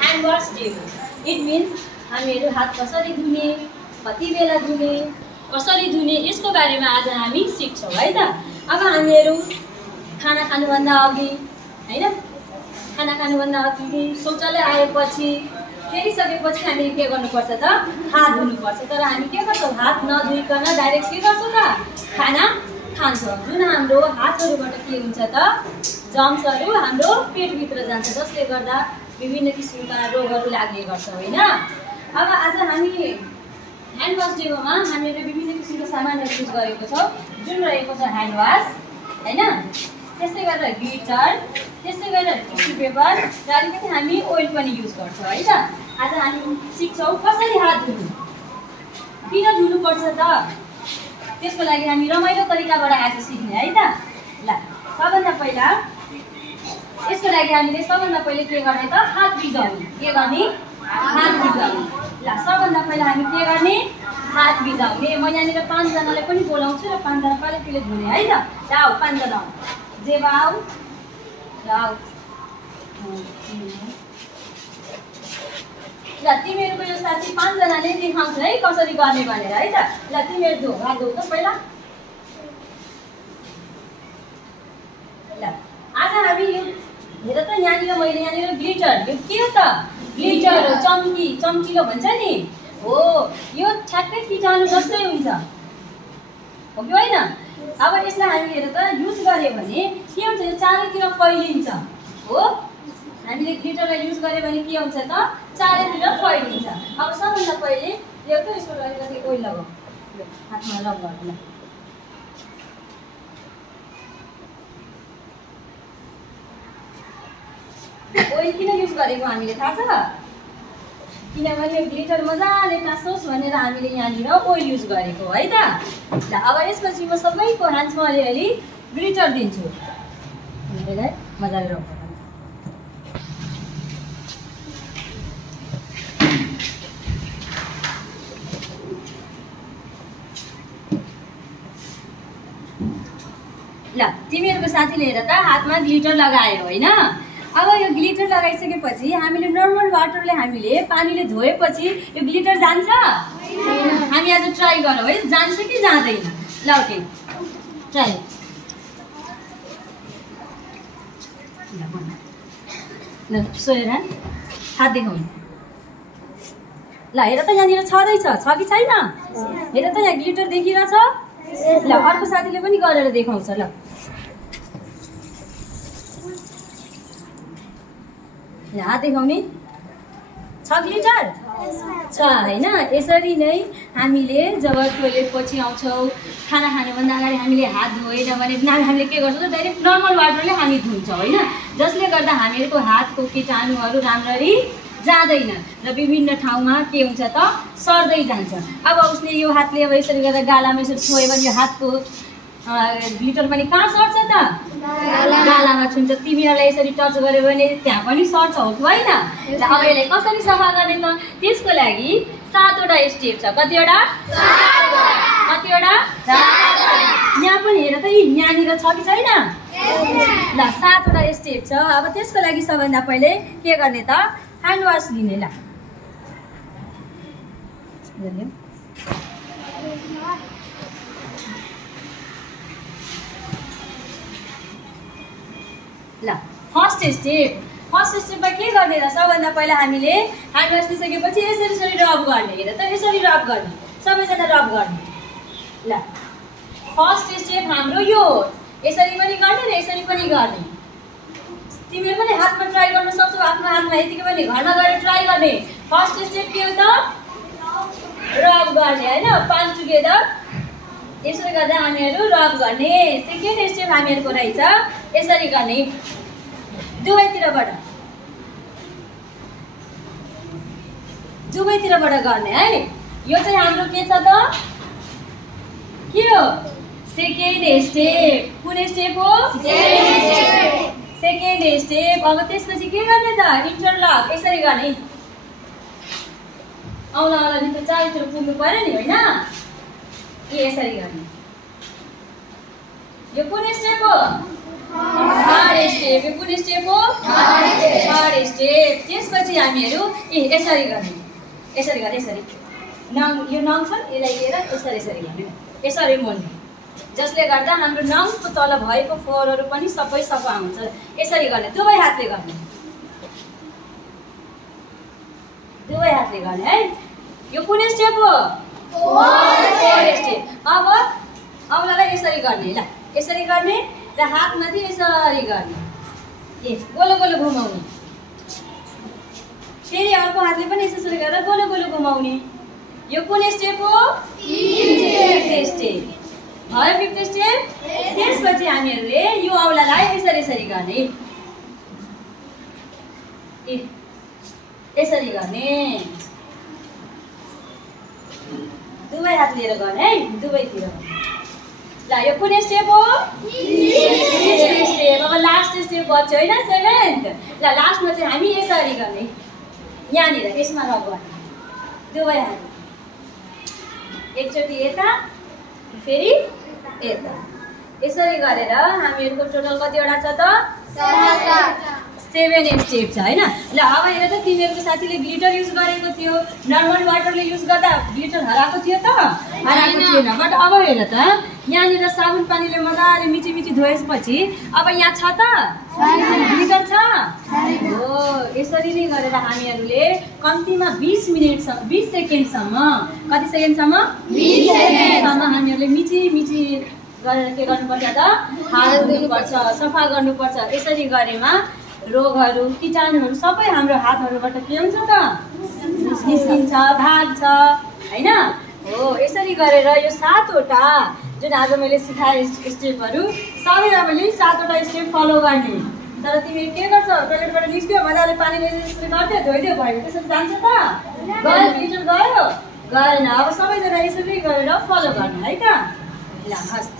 Hand वास day हो। It means हामीहरू हात कसरी धुने, कति बेला धुने, कसरी धुने यसको बारेमा आज हामी सिक्छौँ है त। अब हामीहरू खाना खानुभन्दा अघि हैन, खाना खानुभन्दा अघि शौचालय आएपछि फेरिसकेपछि हामीले के गर्नुपर्छ त, हात धुनुपर्छ। तर हामी के गर्छौँ, हात नधुइकन डाइरेक्ट के गर्छौँ त, खाना खान्छौँ। जुन हाम्रो हातहरूबाट के हुन्छ त, जर्म्सहरू हाम्रो पेटभित्र जान्छ, जसले गर्दा विभिन्न किसिमका रोगहरू लाग्ने गर्छ होइन। अब आज हामी ह्यान्ड वास डेमा हामीले विभिन्न किसिमको सामानहरू युज गरेको छौँ, जुन रहेको छ ह्यान्ड वास होइन, त्यस्तै गरेर ग्लिटर, त्यस्तै गरेर टिस्यु पेपर र अलिकति हामी ओइल पनि युज गर्छौँ है त। आज हामी सिक्छौँ कसरी हात धुनु, किन धुनुपर्छ त, त्यसको लागि हामी रमाइलो तरिकाबाट आज सिक्ने है त। ल सबभन्दा पहिला यसको लागि हामीले सबभन्दा पहिले के गर्ने त, हात भिजाउने। के गर्ने, हात भिजाउने। ल सबभन्दा पहिला हामी के गर्ने, हात भिजाउने। म यहाँनिर 5 जनालाई पनि बोलाउँछु र 5 जना पहिला धुने है त। जाऊ 5 जना जेब आऊ जाऊ। ल तिमीहरूको यो साथी 5 जनाले देखाउँछ है कसरी गर्ने भनेर है त। ल तिमीहरू धो, हात धो त पहिला। ल आज हामी यो हेर त, यहाँनिर मैले यहाँनिर ग्लिटर, यो के हो त, ग्लिटर हो, चम्की, चम्किलो भन्छ नि हो। यो ठ्याक्कै कीटाणु जस्तै हुन्छ हो कि होइन। अब यसलाई हामी हेर त युज गऱ्यो भने के हुन्छ, यो चारैतिर फैलिन्छ हो। हामीले ग्लिटरलाई युज गऱ्यो भने के हुन्छ त, चारैतिर फैलिन्छ। अब सबभन्दा पहिले यो त यसको अलिकति ओइल लगाऊ, हातमा रब गर्नु। ओइल किन युज गरेको हामीले थाहा छ, किनभने ग्लिटर मजाले टाँसोस् भनेर हामीले यहाँनिर ओइल युज गरेको है त। ल अब यसपछि म सबैको ह्यान्ड्समा अलिअलि ग्लिटर दिन्छु, यसलाई मजाले रब गर्नु। ल तिमीहरूको साथीले हेर त हातमा ग्लिटर लगायो होइन। अब यो ग्लिटर लगाइसकेपछि हामीले नर्मल वाटरले हामीले पानीले धोएपछि यो ग्लिटर जान्छ, हामी आज ट्राई गरौँ है, जान्छ कि जाँदैन। ल ओके ट्राई। ल सोहेर हात देखाउनु। ल हेर त यहाँनिर छँदैछ, छ कि छैन, हेर त यहाँ ग्लिटर देखिरहेछ। ल अर्को साथीले पनि गरेर देखाउँछ। ल हात देखाउने, छ ग्लिटर छ होइन। यसरी नै हामीले जब टोइलेट पछि आउँछौँ, खाना खानुभन्दा अगाडि हामीले हात धोएन भने हामीले के गर्छौँ, डाइरेक्ट नर्मल वाटरले हामी धुन्छौँ होइन, जसले गर्दा हामीहरूको हातको कीटाणुहरू राम्ररी जाँदैन र विभिन्न ठाउँमा के हुन्छ त, सर्दै जान्छ। अब उसले यो हातले अब यसरी गरेर गालामा यसरी छोयो भने यो हातको ग्लिटर पनि कहाँ सर्छ त, गालामा छुन्छ। तिमीहरूलाई यसरी टच गर्यो भने त्यहाँ पनि सर्छ हो कि होइन। अब यसलाई कसरी सफा गर्ने त, त्यसको लागि 7वटा स्टेप छ। कतिवटा, कतिवटा, यहाँ पनि हेर त, यहाँनिर छ कि छैन। ल 7वटा स्टेप छ। अब त्यसको लागि सबभन्दा पहिले के गर्ने त, ह्यान्ड वास लिने। ल ल फर्स्ट स्टेपमा के गर्ने त, सबभन्दा पहिला हामीले ह्यान्ड वास लिइसकेपछि यसरी यसरी रब गर्ने। हेर त यसरी रब गर्ने, सबैजना रब गर्ने। ल फर्स्ट स्टेप हाम्रो यो, यसरी पनि गर्ने र यसरी पनि गर्ने। तिमीहरू पनि हातमा ट्राई गर्न सक्छौ, आफ्नो हातमा यतिकै पनि घरमा गएर ट्राई गर्ने। फर्स्ट स्टेप के हो त, रब गर्ने होइन, पाल्म टुगेदर यसरी गर्दा हामीहरू रब गर्ने। सेकेन्ड स्टेप हामीहरूको रहेछ यसरी गर्ने, दुवैतिरबाट गर्ने है। यो चाहिँ हाम्रो के छ त, के हो, सेकेन्ड स्टेप। कुन स्टेप हो, सेकेन्ड स्टेप। अब त्यसपछि के गर्ने त, इन्टरलक यसरी गर्ने। औला औला भित्र चारैतिर पुग्नु पर्यो नि होइन, यसरी गर्ने। यो कुन स्टेप हो, थर्ड स्टेप। यो कुन स्टेप हो? Third step. त्यसपछि हामीहरू यसरी गर्ने, यसरी गर्ने, यसरी नङ, यो नङ छ यसलाई लिएर यसरी यसरी गर्ने, यसरी मोड्ने, जसले गर्दा हाम्रो नङको तल भएको फोहोरहरू पनि सबै सफा हुन्छ। यसरी गर्ने, दुवै हातले गर्ने, दुवै हातले गर्ने है। यो कुन स्टेप हो? Fourth step. अब औँलालाई यसरी गर्ने, ल यसरी गर्ने र हातमाथि यसरी गर्ने, गोलो गोलो घुमाउने, फेरि अर्को हातले पनि यसरी गरेर गोलो गोलो घुमाउने। यो कुन स्टेप हो? फिफ्थ स्टेप भयो, फिफ्थ स्टेप। त्यसपछि हामीहरूले यो औँलालाई यसरी यसरी गर्ने, यसरी गर्ने, दुवै हात लिएर गर्ने है, दुवैतिर। ल यो कुन स्टेप हो? Sixth step. अब लास्ट स्टेप बच्यो होइन, सेभेन्थ। ल लास्टमा चाहिँ हामी यसरी गर्ने, यहाँनिर यसमा रब गर्ने, दुवै हात एकचोटि यता फेरि यता, यसरी गरेर हामीहरूको टोटल कतिवटा छ त? 7 स्टेप छ होइन। ल अब हेर त, तिमीहरूको साथीले ग्लिटर युज गरेको थियो, नर्मल वाटरले युज गर्दा ग्लिटर हराएको थियो त? हराएको थिएन। बट अब हेर त, यहाँनिर साबुन पानीले मजाले मिची मिची धोएपछि अब यहाँ छ त? ग्लिटर छ? हो, यसरी नै गरेर हामीहरूले कम्तीमा 20 मिनटसम्म, 20 सेकेन्डसम्म, कति सेकेन्डसम्म? 20 सेकेन्डसम्म हामीहरूले मिची मिची गरेर के गर्नुपर्छ त? हात धुनुपर्छ, सफा गर्नुपर्छ। यसरी गरेमा रोगहरू, कीटाणुहरू सबै हाम्रो हातहरूबाट के हुन्छ त? निस्किन्छ, भाग्छ होइन। हो, यसरी गरेर यो 7वटा जुन आज मैले सिकाएँ स्टेपहरू सबै हामीले 7वटा स्टेप फलो गर्ने। तर तिमी के गर्छौ? टोइलेटबाट निस्क्यो, मजाले पानीले यसरी गर्थ्यो, धोइदियो, भयो, त्यसरी जान्छ त? गयो, ग्लिटर गयो? गएन। अब सबैजना यसरी गरेर फलो गर्ने है त। ल हस्।